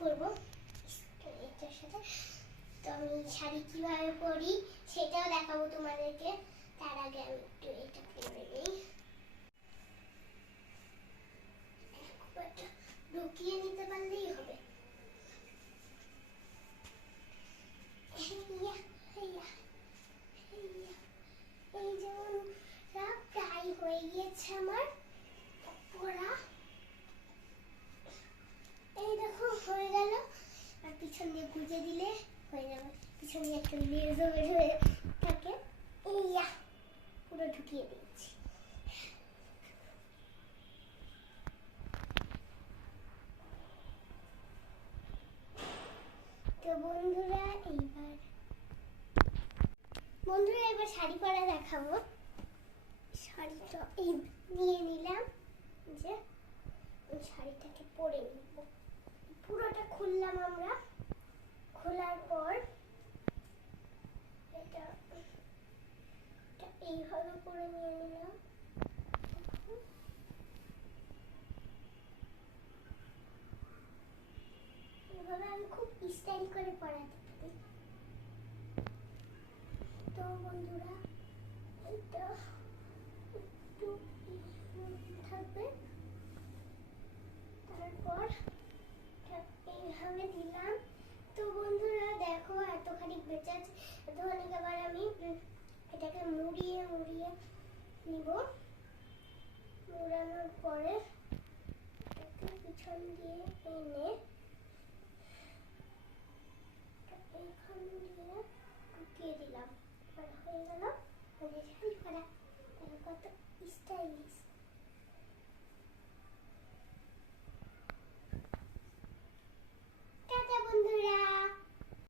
পরবো এটার সাথে তো আমি শাড়ি পরি সেটাও দেখাবো তোমাদেরকে। তার আগে আমি একটু এটা পরে নিই। ঢুকিয়ে নিতে পারলেই হবে। এই যেমন প্রায় হয়ে গিয়েছে আমার, পড়া পিছন দিয়ে গুজে দিলে হয়ে যাবে। পিছন একটা লেজও বের হয়ে থাকে। ইয়া পুরো ঢুকিয়ে দিয়েছি। তো বন্ধুরা, এইবার বন্ধুরা, এবার শাড়ি পরা দেখাবো। শাড়িটা এই নিয়ে নিলাম যে ওই শাড়িটাকে পরে নিব। পুরোটা খুললাম আমরা খোলার পর এটা এটা এইভাবে করে নিয়ে নিলাম। এইভাবে আমি খুব স্টাইল করে পরাতে পারি। তো বন্ধুরা একটু থাকবে। তারপর এইভাবে দিলাম। তো বন্ধুরা, দেখো এতখানি বেঁচে আছে। এতখানি আবার আমি এটাকে মুড়িয়ে মুড়িয়ে নিব। মুড়ানোর পরে এটাকে পিছন দিয়ে এনে এটা এইখান দিয়ে ঢুকিয়ে দিলাম। আর হয়ে গেল। শাড়ি করা কত স্টাইলিশ